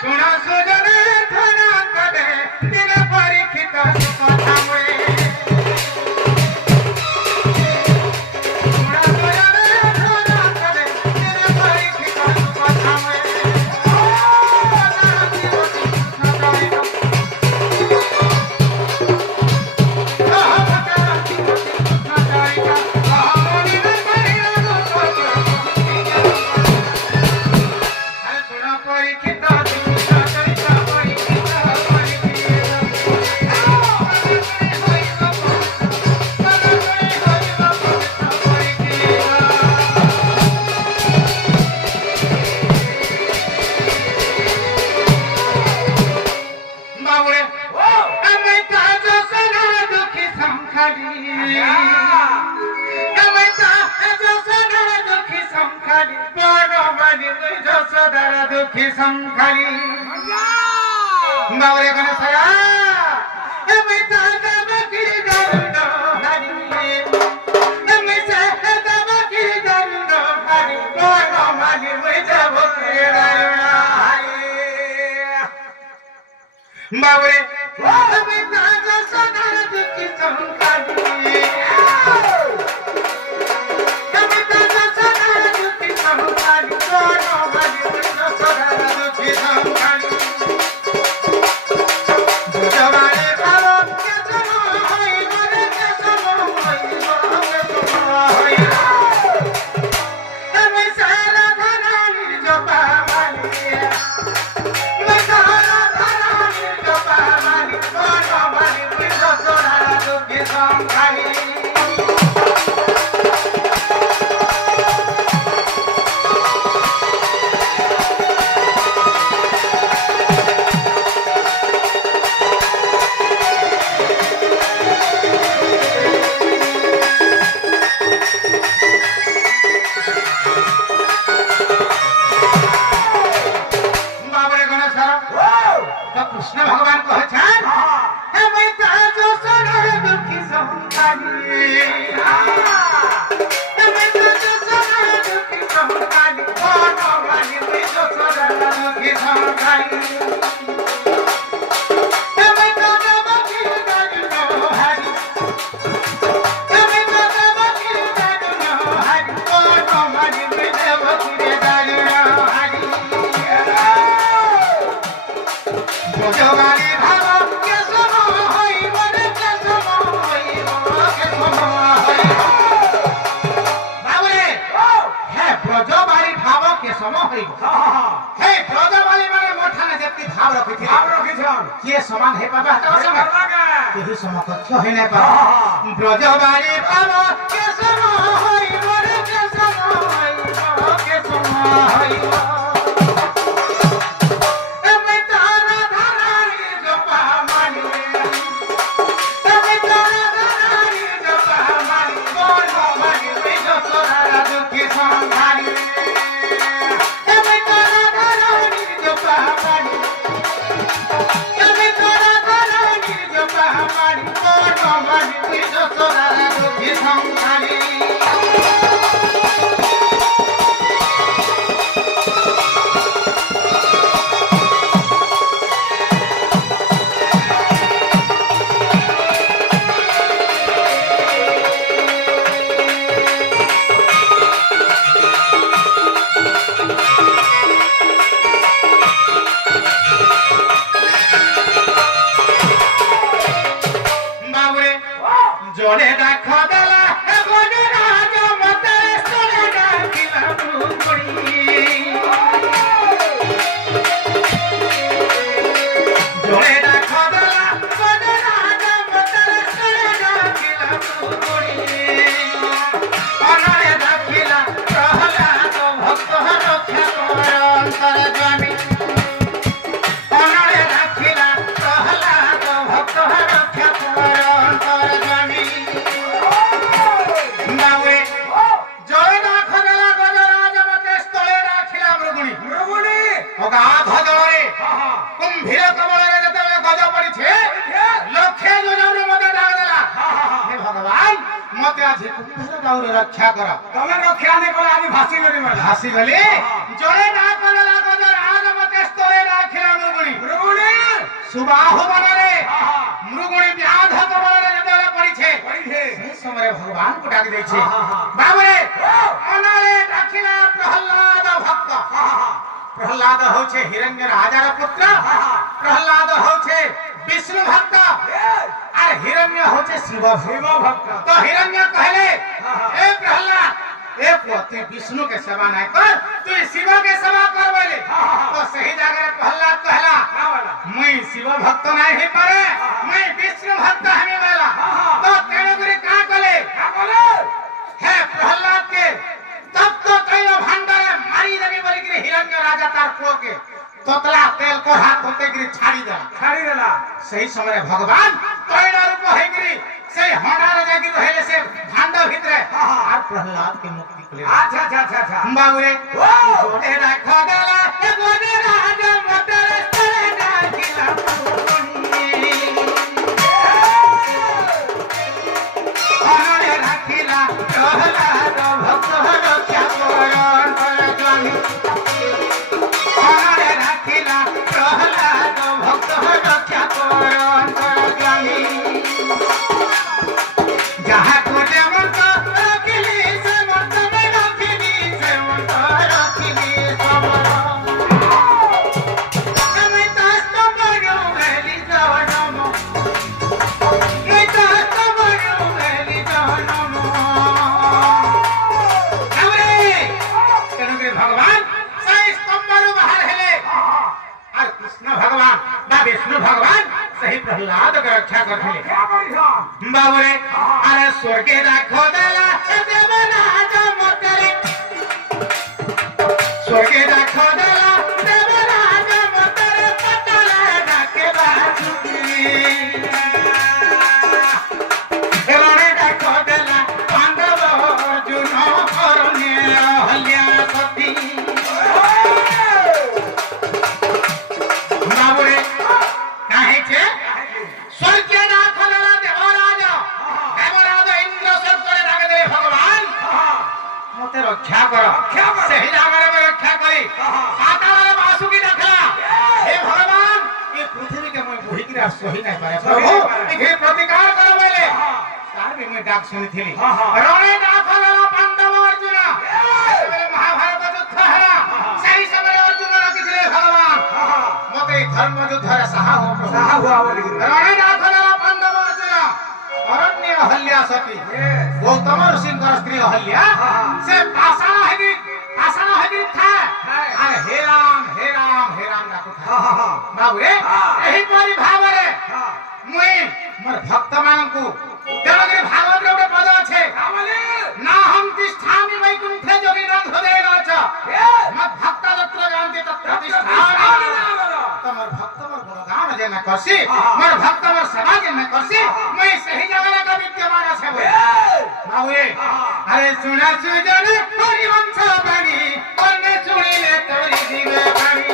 ଶୁଣ ସୁଜନେ ଧନ କଲେ ଦିନ ପରୀକ୍ଷିତ କଥା ହୁଏ दुखी संखाली बावरे गण सया मैं ताजा बकरी दंड हरी मैं ताजा बकरी दंड हरी बोलो माली मैं जब केराया बावरे मैं ताजा सदा दुखी संखाली कृष्ण भगवान को है मैं ताजो सोना दुखी संखाली मैं ताजो सोना दुखी संखाली कोनो वाली मैं जो सोना दुखी संखाली मैं ताजो बकी दानो हरी मैं ताजो बकी दानो हरी कोनो वाली मैं जो बकी दानो हरी जोगारी भाव के सम होई मन के सम होई के सम होई बाबरे हे ब्रजबारी भाव के सम होई हे ब्रजबारी माने मोठाने जेति भाव रखिछन के समान हे पाबा त संग केहि समकक्ष हे नै पा ब्रजबारी भाव के सम होई मन के सम होई के सम होई जोड़े देखो दला गोने राज मत सोने डाकिला मुकुड़ी जोड़े देखो दला गोने राज मत सोने डाकिला मुकुड़ी अनरे दाखिला प्रहलाद भक्त रक्षा कर अंतर स्वामी अनरे दाखिला प्रहलाद भक्त रक्षा कर अंतर स्वामी कुंभीर कमल गज पड़ी लक्षे योजन मत डाक देला हे भगवान मत आज कुंभीर गाउर रक्षा कर तमे रक्षा नहीं कर आदि भासी गली जड़े डाक देला गज आज मत स्थले राखिला सुबाहु बନରେ मृगुणी व्याध कमଳରେ ଯେତେବେଳେ ପଡ଼ିଛେ ସେହି ସମୟରେ ଭଗବାନ କୁ ଡାକି ଦେଇଛେ ବାବୁରେ ଅନାଳେ ଡାକିଲା ପ୍ରହ୍ଲାଦ ଭକ୍ତ प्रहलाद होछे हिरण्य राजार पुत्र प्रहलाद होछे विष्णु भक्त और हिरण्य होछे शिव भक्त तो हिरण्य कहले ए प्रहलाद ए पति विष्णु के सेवा नहीं कर तू शिव के सेवा कर बोले तो सही जगह प्रहलाद कहला मैं शिव भक्त नहीं ही पारे मैं विष्णु भक्त हमें वाला तो तेरे गुरु का कले हे प्रहलाद के तब तो तैल भंडारे मारी देवी बोली कि हिरण्य राजा तार को के तोतला तेल को हाथ होते गिरी छाड़ी देला सही समय भगवान तैल रूप है गिरी से हंडारे जागी रहले से भांडा भीतरे और प्रहलाद की मुक्ति के लिए अच्छा बाबूरे जोड़े रखो देला ए गोदे राजा मोटरे सरे डाकिला हरे राखिला प्रहलाद भक्त रक्षा करण करजनी हरे राखिला प्रहलाद भक्त रक्षा करण करजनी जहाँ कोटे मत रखिली से मत में रखिली से मत रखिली समर मैं तास्त बड़ो वेली जवनम मैं तास्त बड़ो वेली जवनम भगवान सही स्तंभरु बाहर हेले और कृष्ण भगवान बा विष्णु भगवान सही प्रहलाद के रक्षा करथिले बाबूरे अरे स्वर्गे राखो देला देवनाथ मोतरे स्वर्गे राखो देला देवनाथ मोतरे पतला डाके बासुरी एवणे राखो देला पांडव अर्जुन करने हल्या सती बाबूरे काहे छे स्वर्गे राखो देला देवराज इंद्र सब करे डाके दे भगवान मते रक्षा करो सही जगह में रक्षा करी पाताल बासुकी देखला हे भगवान ये पृथ्वी के मैं बुही गिरा सही नहीं पाए प्रभु इके प्रतिकार करो बोले तार भी मैं डाक सुनी थी रणे डाकला पांडव अर्जुन मेरे महाभारत युद्ध हरा सही समय अर्जुन रखिले भगवान मते धर्म युद्ध रे साहा हुआ बोली रणे डाकला पांडव अर्जुन अरण्य अहल्या सती गौतम ऋषिंकर स्त्री अहल्या से पाषाण हेगी था अरे हे राम डाकु था बाबू रे एही परि भावरे मुई मोर भक्त मानकु देवगिरी भागवत रे गोटे पद अछि ना हम तिष्ठामि वैकुंठे जोगिनाथ हृदयनाथ मत भक्त जत्र जानति तत्र तिष्ठामि तमर भक्त मोर गुणगान जे न करसी मोर भक्त मोर सेवा जे न करसी मैं सही जगह का विद्यमान আছে बोले बाबू रे अरे सुना सुजन हरि वंश बाणी अन्य सुनिले तोरी दिवे बाणी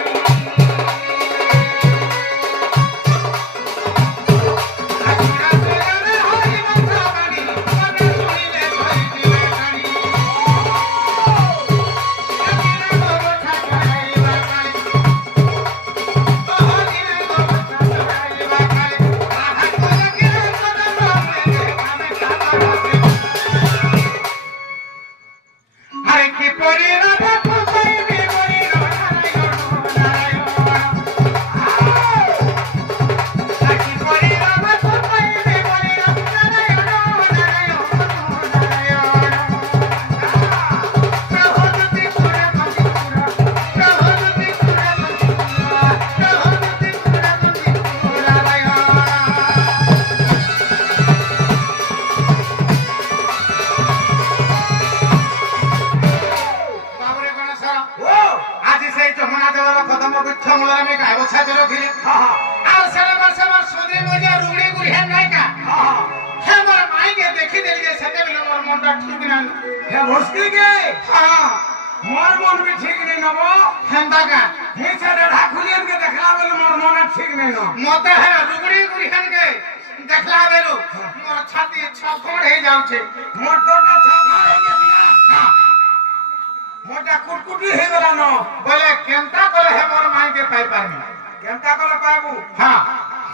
केमता कले पाबू हां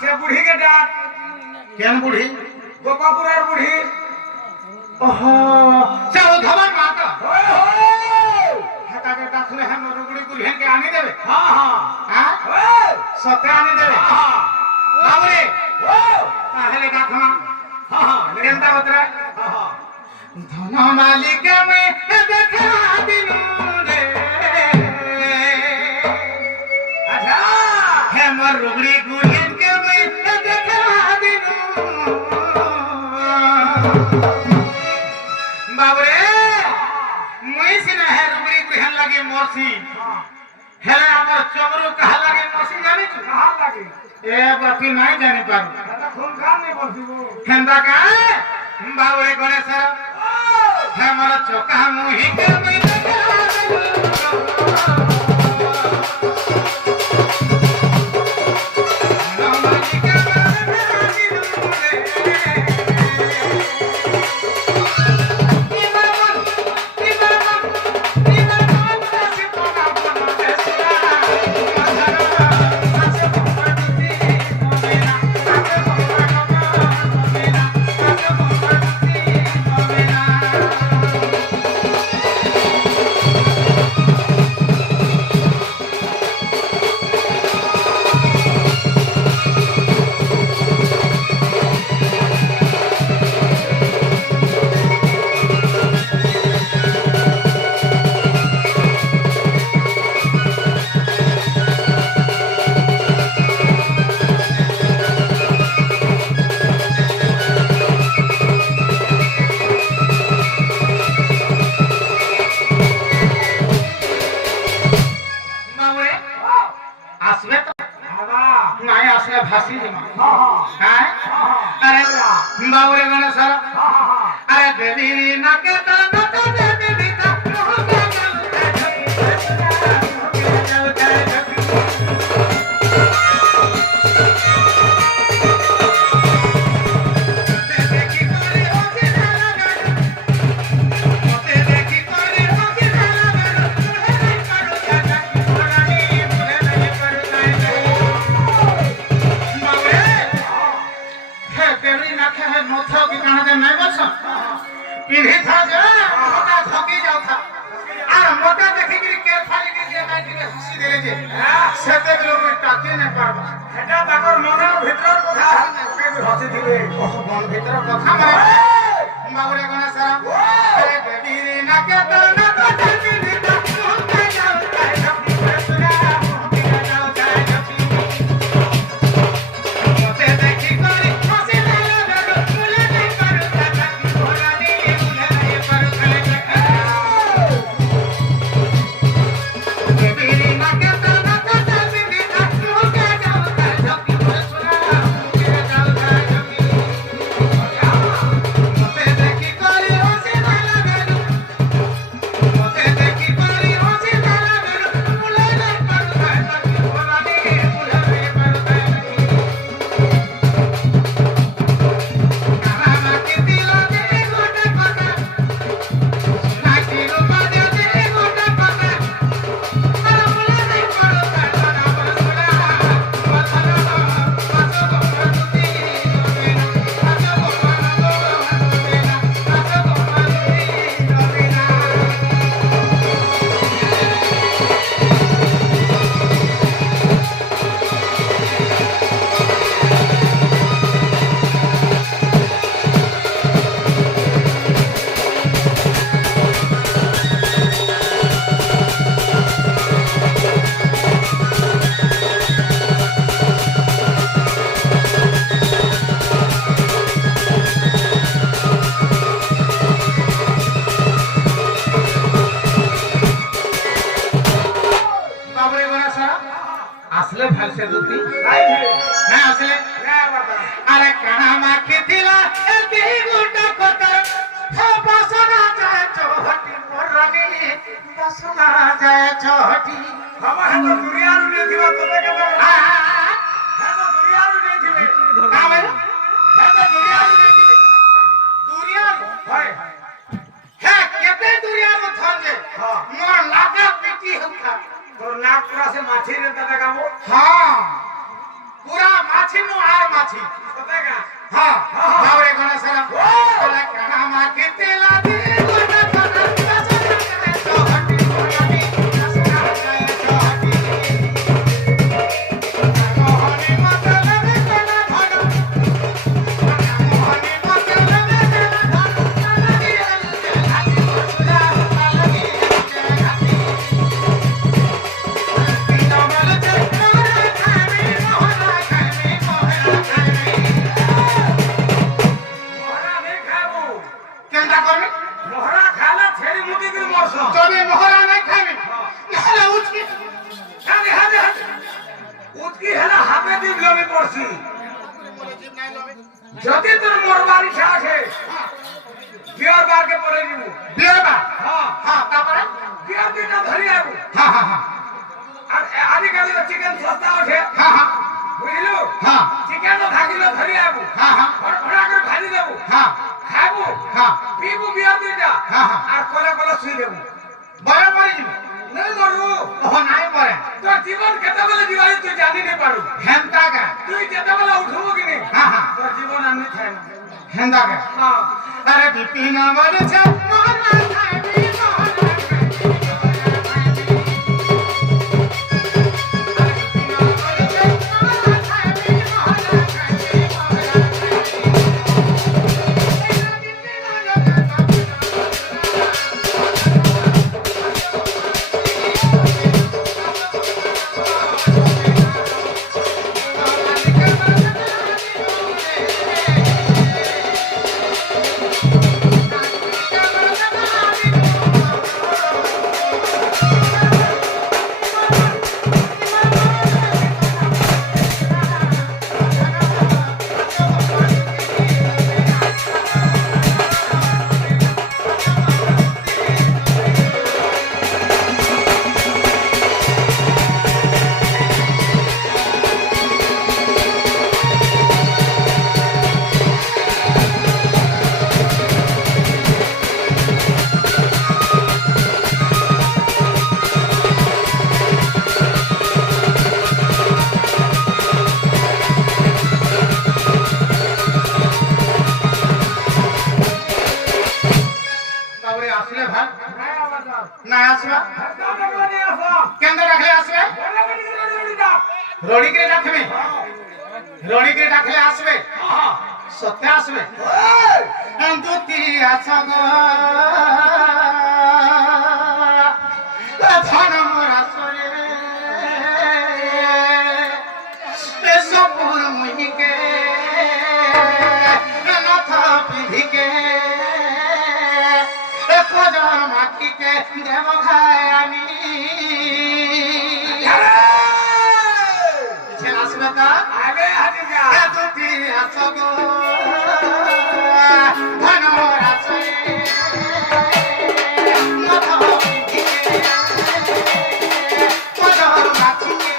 से बुढ़ी के डाक केन बुढ़ी गोपापुरार बुढ़ी ओहो से उधवन माता होय होय हेता के दाखले हम रुगड़ी गुलहन के आनी देबे हां हां हां होय सते आनी देबे हां बाबरे होय पहले दाखमा हां हां केनता बतरा हां हां धन मालिक में देखा दिनु रे अच्छा हे मोर रुगड़ी गुलहन के में देखा दिनु बाबरे मुई सिना है रुगड़ी गुलहन लगे मोरसी हेले हमर चमरू कहा लगे मोरसी जानी छु कहां लागे ए बाती नहीं जानी पारू दादा खून खान नहीं बोलतीबो केनता का बाबरे गणेश हे मोर चोका मुही के में देखा भासी अरे बाबूरे गणेश अरे देवी नाके पीढ़ी था जो मोटा थकी जाऊ था आ मोटा देखि कि के फाली के जे काई के हंसी देले जे सेते बिलो में टाके न पाबा एटा ताकर मन भीतर कथा के हंसी दिले मन भीतर कथा मारे बाबूरे गणेश अरे देवी ना के तो न तो जल्दी ता के जाऊ ताई जपी सुरा के जाऊ ताई जपी मोते देखि करी हंसी देले बोले नहीं करू ता की भोला नी असले भलसे दुती नाही असले अरे काना माखी तिला एती गुटा कोतर हो बसना जाय चोहटी मोरनी बसना जाय चोहटी हम हम दुनिया नु ने दिवा तो के हम दुनिया नु ने दिवे का बे हम दुनिया नु ने दिवे दुनिया होय है केते दुनिया में थंजे मोर लागा पिटी होता तोर नाक पूरा से माछी रे दादा कामो हां মাছি নু আর মাছি সতেগা হ্যাঁ বাবরে গণেশ রাম বলে কানা মাছি তেলা দিয়ে গোটা গোটা চহটি চহটি রাস্তা যায় চহটি মোহনে মতলবে তেলা ধন মোহনে মতলবে তেলা ধন লাগি হাতি সুলা লাগি হাতি বিনা বলে মোহরা খাবি মোহরা খাবি মোহরা খাবি মোহরা নেই খাবো কেনটা করবি মোহরা খালে ছেড়ি মুটি দিন মরছ যদি মোহরা নাই খাবি নাহলে উঠবি হাতে হাতে হাতে উৎকি হেলা হাতে দিন লমি পড়ছি যদি তোর মরবার ইচ্ছা আছে বিয়ার বারকে পরে দিব বিয়ে বা হ্যাঁ হ্যাঁ তারপরে বিয়ার দিনটা ধরি আবু হ্যাঁ হ্যাঁ হ্যাঁ আর আদিকালি চিকেন সস্তা ওঠে হ্যাঁ হ্যাঁ বুঝলু হ্যাঁ চিকেন থাকিলে ধরি আবু হ্যাঁ হ্যাঁ ভরা করে ভাজি দেবো হ্যাঁ খাবো হ্যাঁ পিবু বিয়ার দিনটা হ্যাঁ হ্যাঁ আর কলা কলা শুই দেবো বয়ে পড়ে যাবে নেই মরবো ও নাই পড়ে তোর জীবন কেতেবেলে দিবাই তুই জানি নে পারু হেন্তা গা তুই যেতেবেলে উঠবো কি নেই হ্যাঁ হ্যাঁ তোর জীবন আমি খাই না হেন্তা গা হ্যাঁ আরে বিপিন বলেছে মোহরা খাবি মোহরা খাবি বাবরে আসলে ভাই না আসবা কেন্দ্র রাখলে আসবে রড়িকে রাখবে রড়িকে রাখলে আসবে সত্যি আসবে দুটি আছগ ধন মোরা সরে সপুর মুহিকে নথ পিধিকে পজর মাটিকে দেব খায়ানি আসবে তা আগে হাজিরা দুটি আছগ ধন মোরা সরে নথ পিধিকে পজর মাটিকে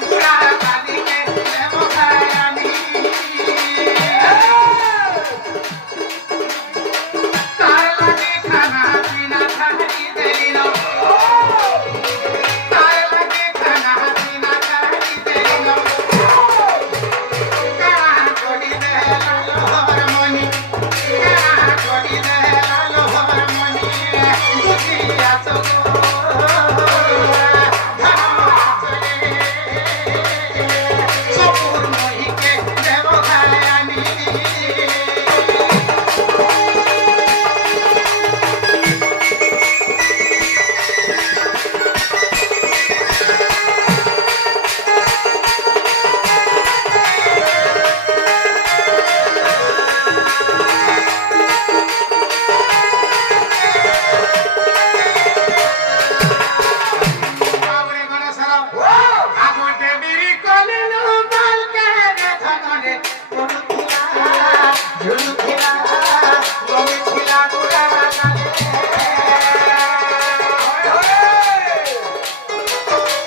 পুরা কালিকে দেব খায়ানি তার লাগে খানা পিনা খাই দেইল তার লাগে খানা পিনা খাই দেইল কানা করি দেলাল হর মনি কানা করি দেলাল হর মনি দুটি আছো সপুর মহিকে দেব খায়ানি বাবরে গণেশ রাম আগোটে বিরি কলিনু বালকে ধনরে করুথিলা ঝুলুথিলা লমিথিলা গুড়া গালে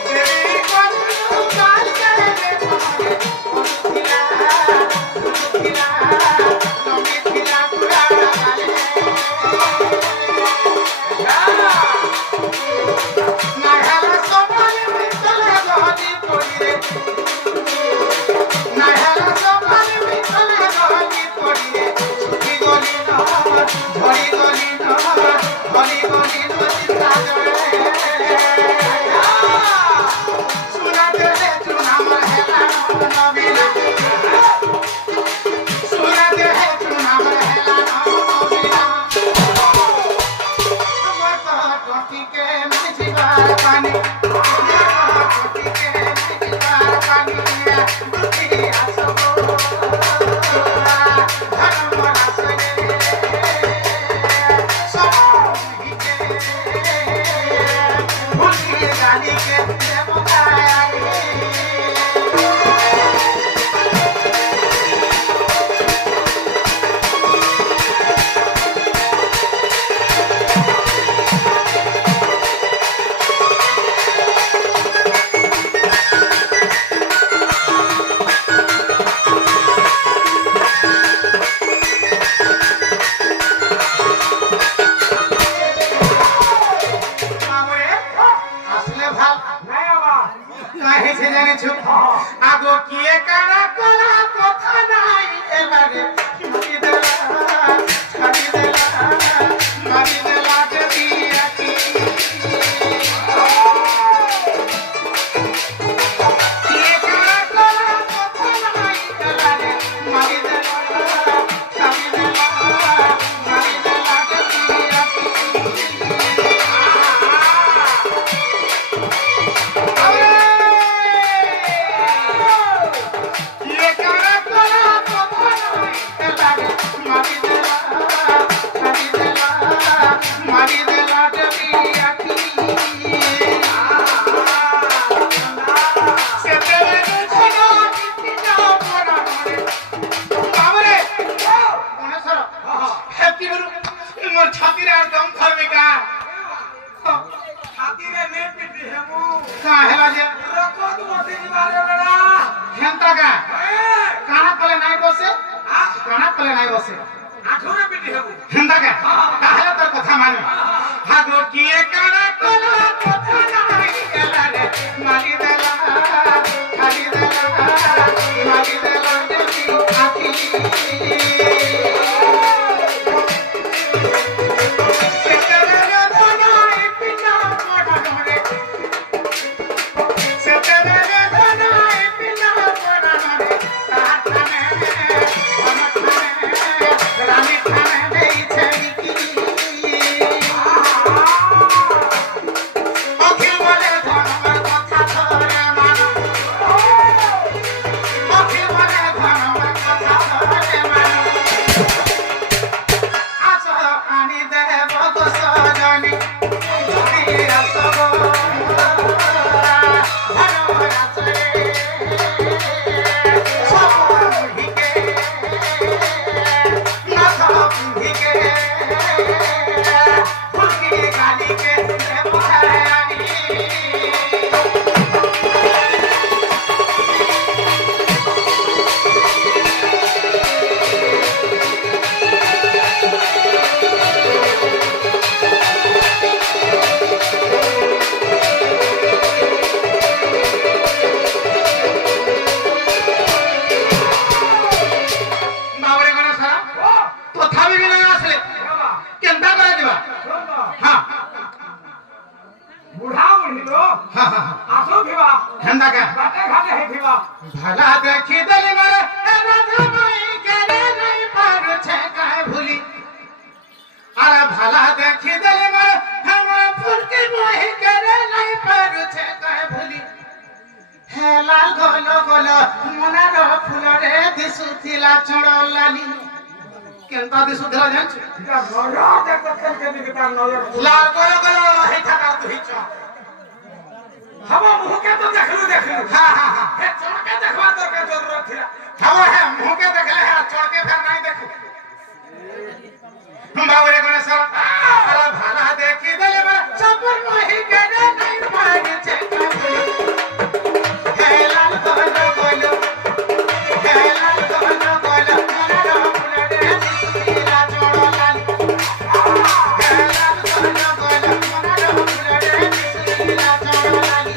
বিরি কলিনু বালকে ধনরে করুথিলা ঝুলুথিলা লমিথিলা গুড়া গালে নাগালা সমালে চলে গহনি পড়িরে ঝরি গলি ধরি গলি চিন্তা জড়ে সুরাতে হেতু নামর হেলা নবীনা সুরাতে হেতু নামর হেলা নবীনা তোমার তো টটিকে মিছিবার পানি টটিকে মিছিবার পানি দুটি আসবো ধর্ম রাসরে সমিকে ভুলি গালিকে দেবতায় আগো কিয়ে কারা করা কথা নাই এবারে মারি দেলা ছাড়ি দেলা মারি দেলা যদি রাখি কিয়ে কারা করা কথা নাই এবারে মারি দেলা ছাড়ি দেলা মারি দেলা যদি রাখি ছাতির আর দম ধরবে কা ছাতিরে নে পিটি হেমু কা হেলা যে রকত বসে দিবারে বেড়া হেনতা কা কানা কলে নাই বসে কানা কলে নাই বসে আঠুরে পিটি হেমু হেনতা কা তাহলে তোর কথা মানে হাগো কিয়ে কানা কলে কথা নাই এলা রে মারি দেলা খালি দেলা মারি দেলা দেবি আকি भला देखी दिल मेरे करे नहीं पार छे काय भूली अरे भला देखी दिल मेरे हम फूल की मोही करे नहीं पार छे काय भूली हे लाल गोलो गोलो मनार फूल रे दिसुथिला चढ़लानी केनता दिसुथिला जान लाल गोलो गोलो हे थाका तुहिच हवा मुह के तो देखलु हां हां हां हे चढ़ के देखवा तो के जरूरत थिला हवा है मुह के देखले है चढ़ के फिर नहीं देखू हम बाबरे गणेश अरे भला देखी देले बा चपर मोही के नहीं पाए छे हे लाल गोलो गोलो हे लाल गोलो गोलो मनारो फूल रे दिसुथिला चढ़लानी हे लाल गोलो गोलो मनारो फूल रे दिसुथिला चढ़लानी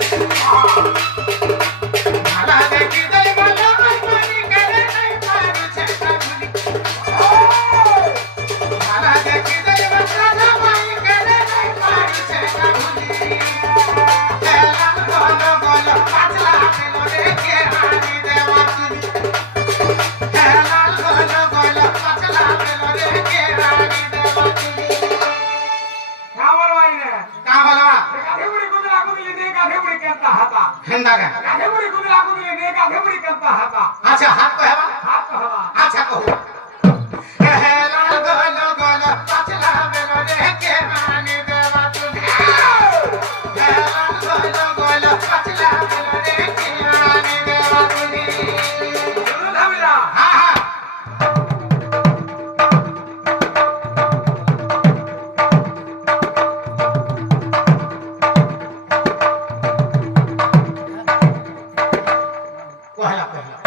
କେନ୍ତା କା ଗାଧେ ବୁଡ଼ି କୁଦିଲା କୁଦିଲେ ନେ ଗାଧେ ବୁଡ଼ି କେନ୍ତା ହେବା ଆଚ୍ଛା ହାତ କହବା ହାତ ହେବା ଆଚ୍ଛା କହୁ ହେଲା ଗଲ ଗଲ ପାଛଲା ବେଲରେ କେ ମାନି ଦେବା ତୁମେ ହେଲା ଗଲ ଗଲ ପାଛଲା ବେଲରେ କେ ମାନି ଦେବା ତୁମେ ଧାମିଲା হা হা কহলা কহলা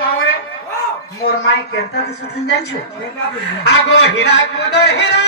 বাবরে মোর মাই কেনতা দিছুন জানছো কেন্তা দিছি আগো হীরা কুদ হীরা